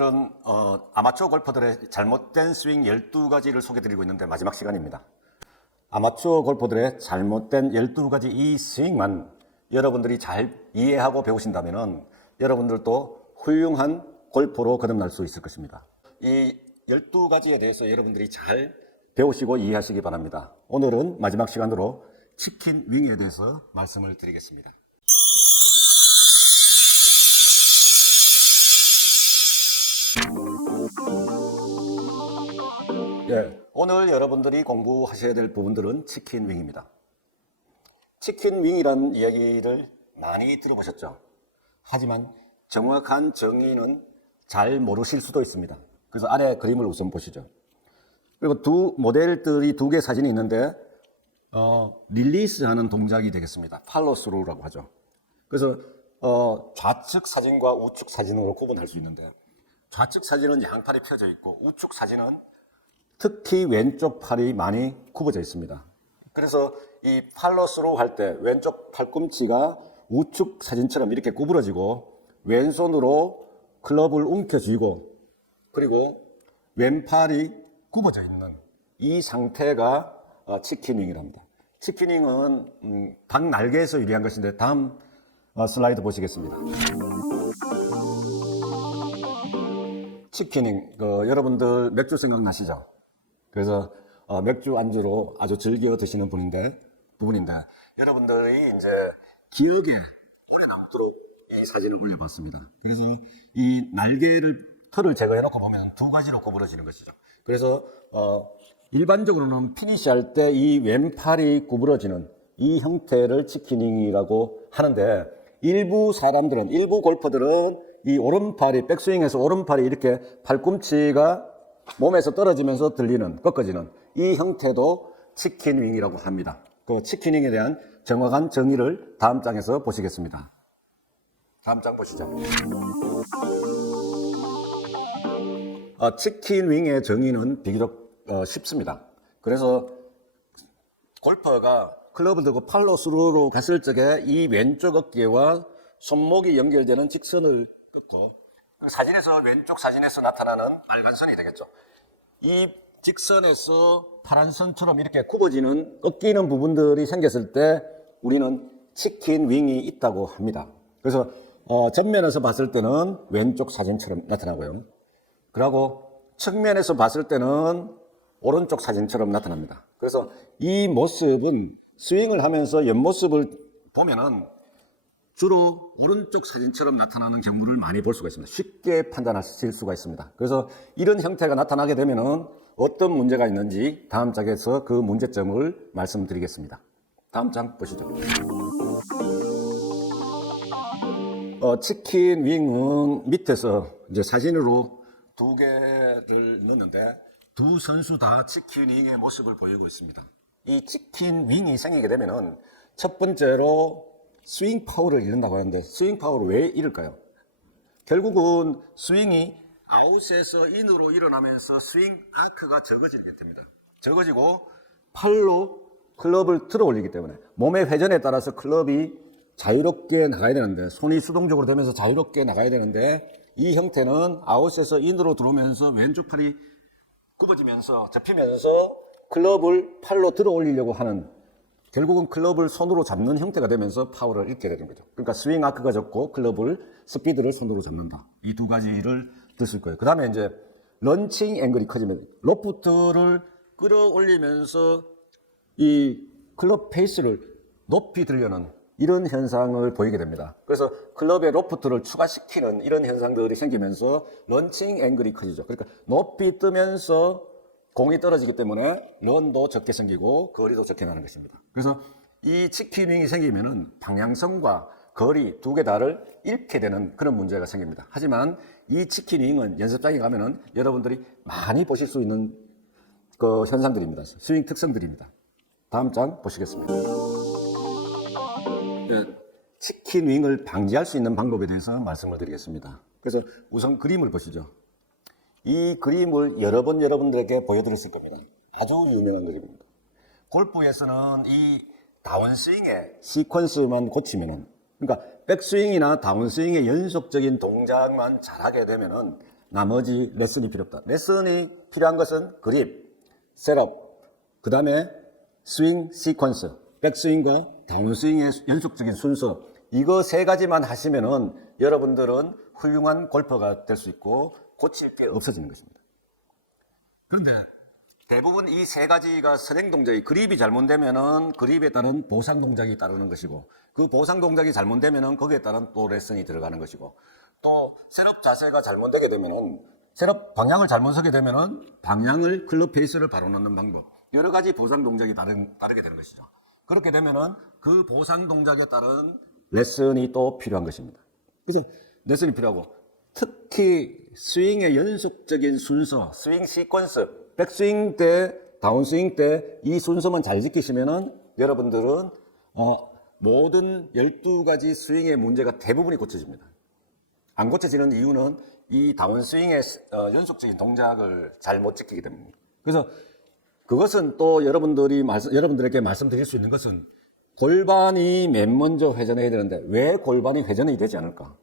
오늘은 아마추어 골퍼들의 잘못된 스윙 12가지를 소개드리고 있는데 마지막 시간입니다. 아마추어 골퍼들의 잘못된 12가지 이 스윙만 여러분들이 잘 이해하고 배우신다면 여러분들도 훌륭한 골퍼로 거듭날 수 있을 것입니다. 이 12가지에 대해서 여러분들이 잘 배우시고 이해하시기 바랍니다. 오늘은 마지막 시간으로 치킨 윙에 대해서 말씀을 드리겠습니다. 오늘 여러분들이 공부하셔야 될 부분들은 치킨 윙입니다. 치킨 윙이라는 이야기를 많이 들어보셨죠? 하지만 정확한 정의는 잘 모르실 수도 있습니다. 그래서 아래 그림을 우선 보시죠. 그리고 두 모델들이 두 개 사진이 있는데 릴리스하는 동작이 되겠습니다. 팔로 스루라고 하죠. 그래서 좌측 사진과 우측 사진으로 구분할 수 있는데, 좌측 사진은 양팔이 펴져 있고 우측 사진은 특히 왼쪽 팔이 많이 굽어져 있습니다. 그래서 이 팔로 스루 할 때 왼쪽 팔꿈치가 우측 사진처럼 이렇게 구부러지고 왼손으로 클럽을 움켜쥐고 그리고 왼팔이 굽어져 있는 이 상태가 치킨윙이랍니다. 치킨윙은 닭날개에서 유래한 것인데 다음 슬라이드 보시겠습니다. 치킨윙, 여러분들 맥주 생각나시죠? 그래서 맥주 안주로 아주 즐겨 드시는 부분인데 여러분들이 이제 기억에 오래 남도록 이 사진을 올려봤습니다. 그래서 이 털을 제거해놓고 보면 두 가지로 구부러지는 것이죠. 그래서 일반적으로는 피니시할 때 이 왼팔이 구부러지는 이 형태를 치킨윙이라고 하는데, 일부 골퍼들은 이 오른팔이 백스윙에서 오른팔이 이렇게 팔꿈치가 몸에서 떨어지면서 꺾어지는 이 형태도 치킨윙이라고 합니다. 그 치킨윙에 대한 정확한 정의를 다음 장에서 보시겠습니다. 다음 장 보시죠. 치킨윙의 정의는 비교적 쉽습니다. 그래서 골퍼가 클럽을 들고 팔로 스루로 갔을 적에 이 왼쪽 어깨와 손목이 연결되는 직선을 끊고, 왼쪽 사진에서 나타나는 빨간 선이 되겠죠. 이 직선에서 파란 선처럼 이렇게 굽어지는, 꺾이는 부분들이 생겼을 때 우리는 치킨 윙이 있다고 합니다. 그래서 전면에서 봤을 때는 왼쪽 사진처럼 나타나고요. 그리고 측면에서 봤을 때는 오른쪽 사진처럼 나타납니다. 그래서 이 모습은 스윙을 하면서 옆모습을 보면은 주로 오른쪽 사진처럼 나타나는 경우를 많이 볼 수가 있습니다. 쉽게 판단하실 수가 있습니다. 그래서 이런 형태가 나타나게 되면은 어떤 문제가 있는지 다음 장에서 그 문제점을 말씀드리겠습니다. 다음 장 보시죠. 치킨 윙은 밑에서 이제 사진으로 두 개를 넣는데 두 선수 다 치킨 윙의 모습을 보이고 있습니다. 이 치킨 윙이 생기게 되면은 첫 번째로 스윙 파워를 잃는다고 하는데, 스윙 파워를 왜 잃을까요? 결국은 스윙이 아웃에서 인으로 일어나면서 스윙 아크가 적어지게 됩니다. 적어지고 팔로 클럽을 들어 올리기 때문에 몸의 회전에 따라서 클럽이 자유롭게 나가야 되는데, 손이 수동적으로 되면서 자유롭게 나가야 되는데, 이 형태는 아웃에서 인으로 들어오면서 왼쪽 팔이 굽어지면서 접히면서 클럽을 팔로 들어 올리려고 하는, 결국은 클럽을 손으로 잡는 형태가 되면서 파워를 잃게 되는 거죠. 그러니까 스윙 아크가 적고 스피드를 손으로 잡는다. 이 두 가지를 드실 거예요. 그 다음에 이제 런칭 앵글이 커지면 로프트를 끌어올리면서 이 클럽 페이스를 높이 들려는 이런 현상을 보이게 됩니다. 그래서 클럽의 로프트를 추가시키는 이런 현상들이 생기면서 런칭 앵글이 커지죠. 그러니까 높이 뜨면서 공이 떨어지기 때문에 런도 적게 생기고 거리도 적게 나는 것입니다. 그래서 이 치킨윙이 생기면은 방향성과 거리 두 개 다를 잃게 되는 그런 문제가 생깁니다. 하지만 이 치킨윙은 연습장에 가면은 여러분들이 많이 보실 수 있는 그 현상들입니다. 스윙 특성들입니다. 다음 장 보시겠습니다. 치킨윙을 방지할 수 있는 방법에 대해서 말씀을 드리겠습니다. 그래서 우선 그림을 보시죠. 이 그림을 여러 번 여러분들에게 보여드렸을 겁니다. 아주 유명한 그림입니다. 골프에서는 이 다운스윙의 시퀀스만 고치면은, 그러니까 백스윙이나 다운스윙의 연속적인 동작만 잘하게 되면은 나머지 레슨이 필요 없다. 레슨이 필요한 것은 그립, 셋업, 그 다음에 스윙 시퀀스, 백스윙과 다운스윙의 연속적인 순서, 이거 세 가지만 하시면은 여러분들은 훌륭한 골퍼가 될 수 있고 고칠 게 없어지는 것입니다. 그런데 대부분 이 세 가지가 선행 동작이, 그립이 잘못되면은 그립에 따른 보상 동작이 따르는 것이고, 그 보상 동작이 잘못되면은 거기에 따른 또 레슨이 들어가는 것이고, 또 셋업 자세가 잘못되게 되면은, 셋업 방향을 잘못 서게 되면은 방향을, 클럽 페이스를 바로 놓는 방법, 여러 가지 보상 동작이 따르게 되는 것이죠. 그렇게 되면은 그 보상 동작에 따른 레슨이 또 필요한 것입니다. 그래서 레슨이 필요하고, 특히 스윙의 연속적인 순서, 스윙 시퀀스, 백스윙 때, 다운스윙 때 이 순서만 잘 지키시면은 여러분들은 모든 12가지 스윙의 문제가 대부분이 고쳐집니다. 안 고쳐지는 이유는 이 다운스윙의 연속적인 동작을 잘 못 지키기 때문입니다. 그래서 그것은 또 여러분들에게 말씀드릴 수 있는 것은, 골반이 맨 먼저 회전해야 되는데 왜 골반이 회전이 되지 않을까?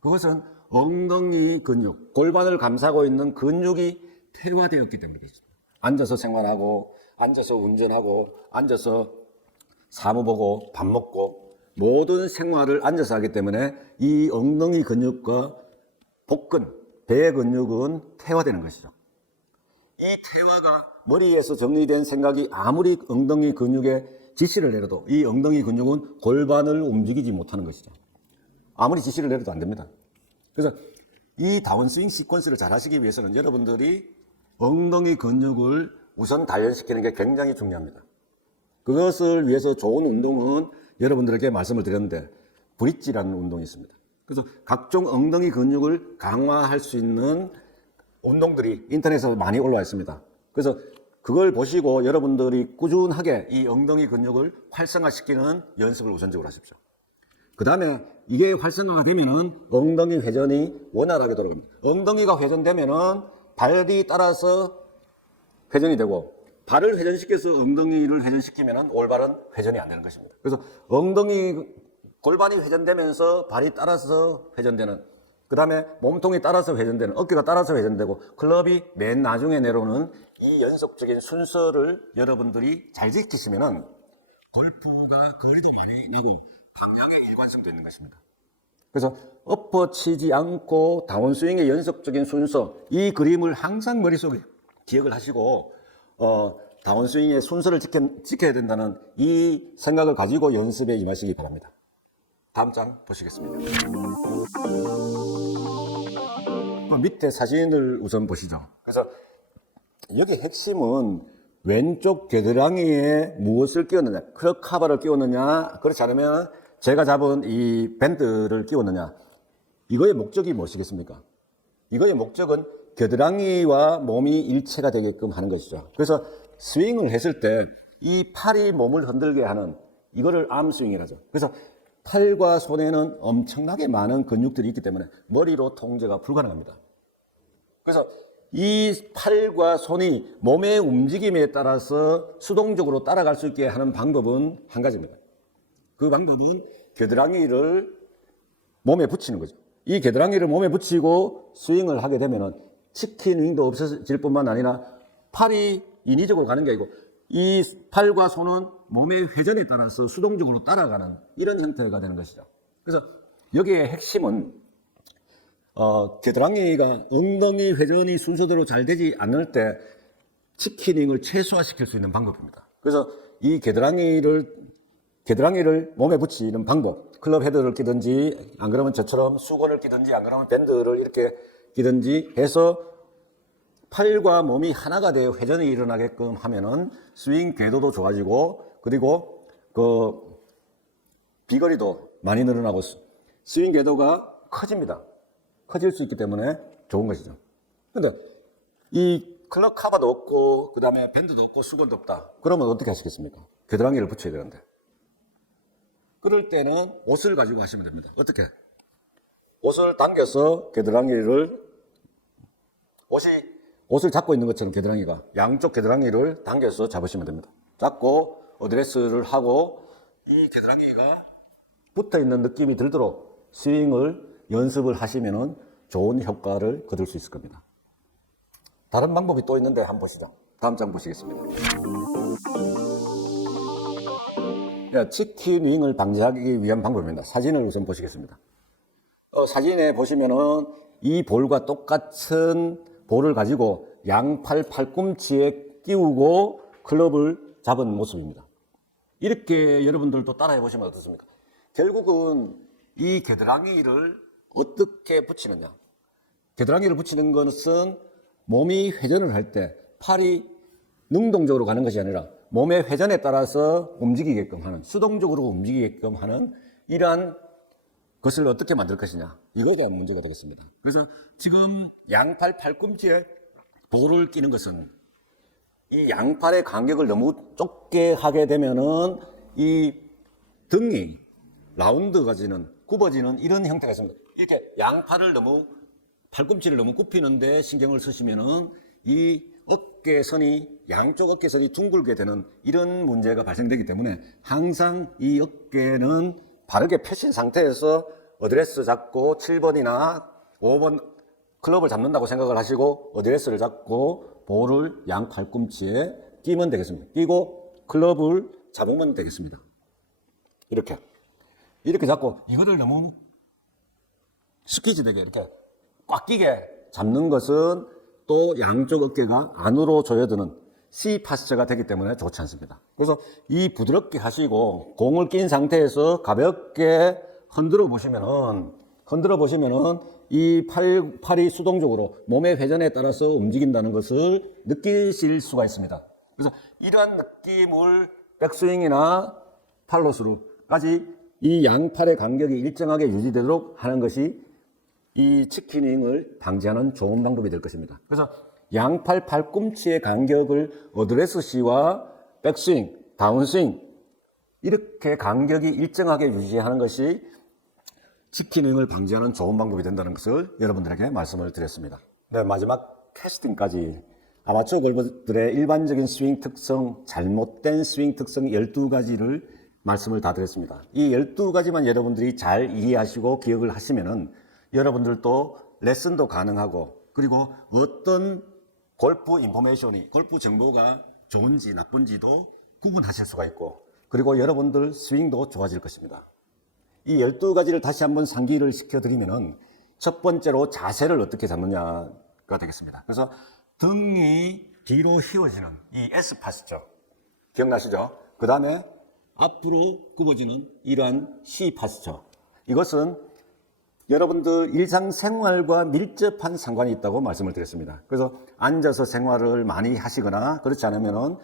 그것은 엉덩이 근육, 골반을 감싸고 있는 근육이 퇴화되었기 때문에 그렇습니다. 앉아서 생활하고, 앉아서 운전하고, 앉아서 사무 보고, 밥 먹고, 모든 생활을 앉아서 하기 때문에 이 엉덩이 근육과 복근, 배 근육은 퇴화되는 것이죠. 이 퇴화가 머리에서 정리된 생각이 아무리 엉덩이 근육에 지시를 내려도 이 엉덩이 근육은 골반을 움직이지 못하는 것이죠. 아무리 지시를 내려도 안 됩니다. 그래서 이 다운스윙 시퀀스를 잘 하시기 위해서는 여러분들이 엉덩이 근육을 우선 단련시키는 게 굉장히 중요합니다. 그것을 위해서 좋은 운동은 여러분들에게 말씀을 드렸는데, 브릿지라는 운동이 있습니다. 그래서 각종 엉덩이 근육을 강화할 수 있는 운동들이 인터넷에 많이 올라와 있습니다. 그래서 그걸 보시고 여러분들이 꾸준하게 이 엉덩이 근육을 활성화시키는 연습을 우선적으로 하십시오. 그 다음에 이게 활성화가 되면은 엉덩이 회전이 원활하게 돌아갑니다. 엉덩이가 회전되면은 발이 따라서 회전이 되고, 발을 회전시켜서 엉덩이를 회전시키면은 올바른 회전이 안 되는 것입니다. 그래서 골반이 회전되면서 발이 따라서 회전되는, 그 다음에 몸통이 따라서 회전되는, 어깨가 따라서 회전되고, 클럽이 맨 나중에 내려오는 이 연속적인 순서를 여러분들이 잘 지키시면은 골프가 거리도 많이 나고 방향의 일관성도 있는 것입니다. 그래서 엎어치지 않고 다운스윙의 연속적인 순서, 이 그림을 항상 머릿속에 기억을 하시고 다운스윙의 순서를 지켜야 된다는 이 생각을 가지고 연습에 임하시기 바랍니다. 다음 장 보시겠습니다. 그 밑에 사진을 우선 보시죠. 그래서 여기 핵심은 왼쪽 겨드랑이에 무엇을 끼웠느냐, 클럽 카바를 끼웠느냐, 그렇지 않으면 제가 잡은 이 밴드를 끼웠느냐, 이거의 목적이 무엇이겠습니까? 이거의 목적은 겨드랑이와 몸이 일체가 되게끔 하는 것이죠. 그래서 스윙을 했을 때 이 팔이 몸을 흔들게 하는, 이거를 암스윙이라죠. 그래서 팔과 손에는 엄청나게 많은 근육들이 있기 때문에 머리로 통제가 불가능합니다. 그래서 이 팔과 손이 몸의 움직임에 따라서 수동적으로 따라갈 수 있게 하는 방법은 한 가지입니다. 그 방법은 겨드랑이를 몸에 붙이는 거죠. 이 겨드랑이를 몸에 붙이고 스윙을 하게 되면은 치킨 윙도 없어질 뿐만 아니라 팔이 인위적으로 가는 게 아니고 이 팔과 손은 몸의 회전에 따라서 수동적으로 따라가는 이런 형태가 되는 것이죠. 그래서 여기에 핵심은 겨드랑이가 엉덩이 회전이 순서대로 잘 되지 않을 때 치킨윙을 최소화시킬 수 있는 방법입니다. 그래서 이 겨드랑이를 몸에 붙이는 방법, 클럽 헤드를 끼든지, 안 그러면 저처럼 수건을 끼든지, 안 그러면 밴드를 이렇게 끼든지 해서 팔과 몸이 하나가 되어 회전이 일어나게끔 하면은 스윙 궤도도 좋아지고, 그리고 그 비거리도 많이 늘어나고 스윙 궤도가 커집니다. 커질 수 있기 때문에 좋은 것이죠. 근데 이 클럽 카바도 없고, 그 다음에 밴드도 없고, 수건도 없다. 그러면 어떻게 하시겠습니까? 겨드랑이를 붙여야 되는데. 그럴 때는 옷을 가지고 하시면 됩니다. 어떻게? 옷을 당겨서 옷을 잡고 있는 것처럼 겨드랑이가, 양쪽 겨드랑이를 당겨서 잡으시면 됩니다. 잡고 어드레스를 하고 이 겨드랑이가 붙어 있는 느낌이 들도록 스윙을 연습을 하시면은 좋은 효과를 거둘 수 있을 겁니다. 다른 방법이 또 있는데 한번 보시죠. 다음 장 보시겠습니다. 치킨 윙을 방지하기 위한 방법입니다. 사진을 우선 보시겠습니다. 사진에 보시면은 이 볼과 똑같은 볼을 가지고 양팔 팔꿈치에 끼우고 클럽을 잡은 모습입니다. 이렇게 여러분들도 따라해 보시면 어떻습니까? 결국은 이 겨드랑이를 어떻게 붙이느냐. 겨드랑이를 붙이는 것은 몸이 회전을 할 때 팔이 능동적으로 가는 것이 아니라 몸의 회전에 따라서 움직이게끔 하는, 수동적으로 움직이게끔 하는 이러한 것을 어떻게 만들 것이냐, 이거에 대한 문제가 되겠습니다. 그래서 지금 양팔 팔꿈치에 볼을 끼는 것은 이 양팔의 간격을 너무 좁게 하게 되면은 이 등이 라운드가지는 굽어지는 이런 형태가 있습니다. 이렇게 양팔을 너무 팔꿈치를 너무 굽히는데 신경을 쓰시면은 이 어깨선이 양쪽 어깨선이 둥글게 되는 이런 문제가 발생되기 때문에 항상 이 어깨는 바르게 펴신 상태에서 어드레스 잡고 7번이나 5번 클럽을 잡는다고 생각을 하시고 어드레스를 잡고 볼을 양 팔꿈치에 끼면 되겠습니다. 끼고 클럽을 잡으면 되겠습니다. 이렇게 잡고 이거를 너무 스퀴즈되게 이렇게 꽉 끼게 잡는 것은 또 양쪽 어깨가 안으로 조여드는 C 파스처가 되기 때문에 좋지 않습니다. 그래서 이 부드럽게 하시고 공을 낀 상태에서 가볍게 흔들어 보시면은 이 팔이 수동적으로 몸의 회전에 따라서 움직인다는 것을 느끼실 수가 있습니다. 그래서 이러한 느낌을 백스윙이나 팔로스루까지 이 양팔의 간격이 일정하게 유지되도록 하는 것이 이 치킨윙을 방지하는 좋은 방법이 될 것입니다. 그래서 양팔 팔꿈치의 간격을 어드레스 C와 백스윙, 다운스윙 이렇게 간격이 일정하게 유지하는 것이 치킨윙을 방지하는 좋은 방법이 된다는 것을 여러분들에게 말씀을 드렸습니다. 네, 마지막 캐스팅까지 아마추어 골퍼들의 일반적인 스윙 특성, 잘못된 스윙 특성 12가지를 말씀을 다 드렸습니다. 이 12가지만 여러분들이 잘 이해하시고 기억을 하시면은 여러분들도 레슨도 가능하고 그리고 어떤 골프 인포메이션이, 골프 정보가 좋은지 나쁜지도 구분하실 수가 있고 그리고 여러분들 스윙도 좋아질 것입니다. 이 12가지를 다시 한번 상기를 시켜드리면은 첫 번째로 자세를 어떻게 잡느냐가 되겠습니다. 그래서 등이 뒤로 휘어지는 이 S 파스처 기억나시죠? 그 다음에 앞으로 굽어지는 이러한 C 파스처, 이것은 여러분들 일상생활과 밀접한 상관이 있다고 말씀을 드렸습니다. 그래서 앉아서 생활을 많이 하시거나 그렇지 않으면은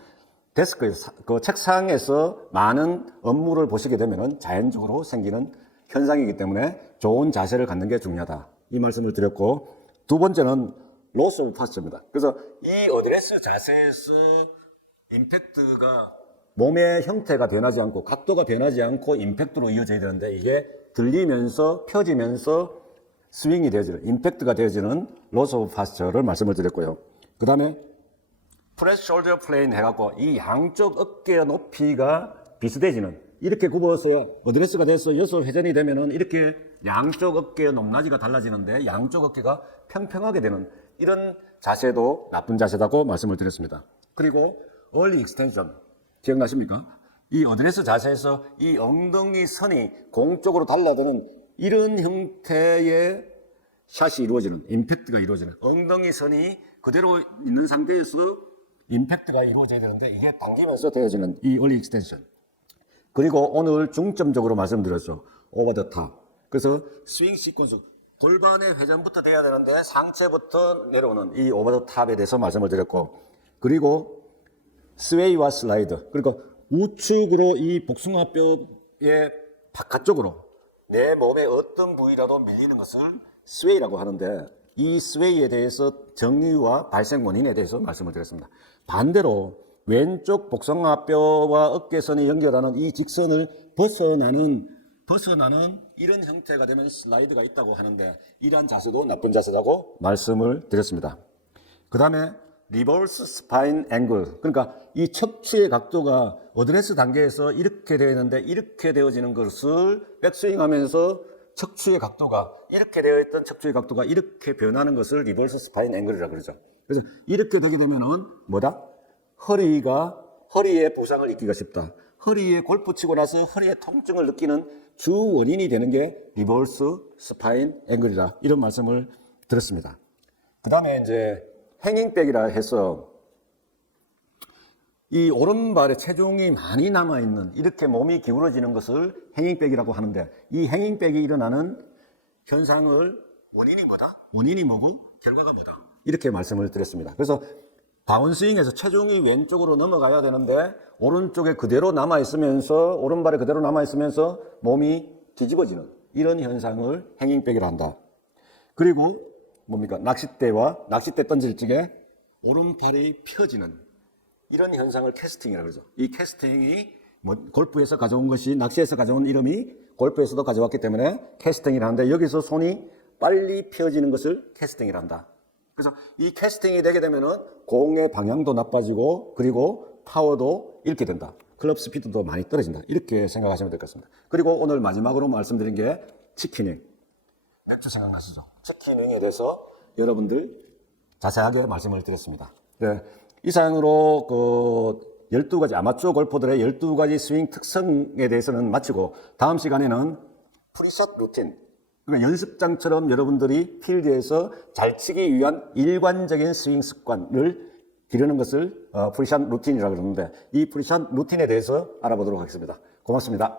데스크에서, 그 책상에서 많은 업무를 보시게 되면은 자연적으로 생기는 현상이기 때문에 좋은 자세를 갖는 게 중요하다. 이 말씀을 드렸고, 두 번째는 로스 오브 파스처입니다. 그래서 이 어드레스 자세에서 임팩트가 몸의 형태가 변하지 않고 각도가 변하지 않고 임팩트로 이어져야 되는데 이게 들리면서 펴지면서 스윙이 되어지는, 임팩트가 되어지는 로스 오브 파스처를 말씀을 드렸고요. 그 다음에 프레스 숄더 플레인 해갖고 이 양쪽 어깨의 높이가 비슷해지는, 이렇게 굽어서 어드레스가 돼서 여섯 회전이 되면은 이렇게 양쪽 어깨의 높낮이가 달라지는데 양쪽 어깨가 평평하게 되는 이런 자세도 나쁜 자세라고 말씀을 드렸습니다. 그리고 얼리 익스텐션 기억나십니까? 이 어드레스 자세에서 이 엉덩이 선이 공 쪽으로 달라드는 이런 형태의 샷이 이루어지는, 임팩트가 이루어지는, 엉덩이 선이 그대로 있는 상태에서 임팩트가 이루어져야 되는데 이게 당기면서 되어지는 이 얼리 익스텐션. 그리고 오늘 중점적으로 말씀드렸죠. 오버 더 탑. 그래서 스윙 시퀀스, 골반의 회전부터 돼야 되는데 상체부터 내려오는 이 오버 더 탑에 대해서 말씀을 드렸고, 그리고 스웨이와 슬라이드, 그리고 우측으로 이 복숭아뼈의 바깥쪽으로 내 몸의 어떤 부위라도 밀리는 것을 스웨이라고 하는데, 이 스웨이에 대해서 정의와 발생 원인에 대해서 말씀을 드렸습니다. 반대로 왼쪽 복숭아뼈와 어깨선이 연결하는 이 직선을 벗어나는 이런 형태가 되면 슬라이드가 있다고 하는데, 이러한 자세도 나쁜 자세라고 말씀을 드렸습니다. 그 다음에 리버스 스파인 앵글, 그러니까 이 척추의 각도가 어드레스 단계에서 이렇게 되어 있는데 이렇게 되어지는 것을 백스윙 하면서 척추의 각도가 이렇게 되어 있던 척추의 각도가 이렇게 변하는 것을 리버스 스파인 앵글이라고 그러죠. 그래서 이렇게 되게 되면은 뭐다? 허리에 부상을 입기가 쉽다. 허리에 골프 치고 나서 허리에 통증을 느끼는 주 원인이 되는 게 리버스 스파인 앵글이다. 이런 말씀을 들었습니다. 그 다음에 이제 행잉백이라 해서 이 오른발에 체중이 많이 남아있는 이렇게 몸이 기울어지는 것을 행잉백이라고 하는데 이 행잉백이 일어나는 현상을 원인이 뭐다? 원인이 뭐고 결과가 뭐다? 이렇게 말씀을 드렸습니다. 그래서 다운스윙에서 체중이 왼쪽으로 넘어가야 되는데 오른쪽에 그대로 남아있으면서 오른발에 그대로 남아있으면서 몸이 뒤집어지는 이런 현상을 행잉백이라 한다. 그리고 뭡니까? 낚싯대 던질 적에 오른팔이 펴지는 이런 현상을 캐스팅이라고 그러죠. 이 캐스팅이 골프에서 가져온 것이 낚시에서 가져온 이름이 골프에서도 가져왔기 때문에 캐스팅이라 하는데 여기서 손이 빨리 펴지는 것을 캐스팅이라 한다. 그래서 이 캐스팅이 되게 되면은 공의 방향도 나빠지고 그리고 파워도 잃게 된다. 클럽 스피드도 많이 떨어진다. 이렇게 생각하시면 될 것 같습니다. 그리고 오늘 마지막으로 말씀드린 게 치킨윙. 맥주 생각나시죠? 치킨윙에 대해서 여러분들 자세하게 말씀을 드렸습니다. 네. 이상으로 12가지 아마추어 골퍼들의 12가지 스윙 특성에 대해서는 마치고 다음 시간에는 프리샷 루틴, 그러니까 연습장처럼 여러분들이 필드에서 잘 치기 위한 일관적인 스윙 습관을 기르는 것을 프리샷 루틴이라고 그러는데 이 프리샷 루틴에 대해서 알아보도록 하겠습니다. 고맙습니다.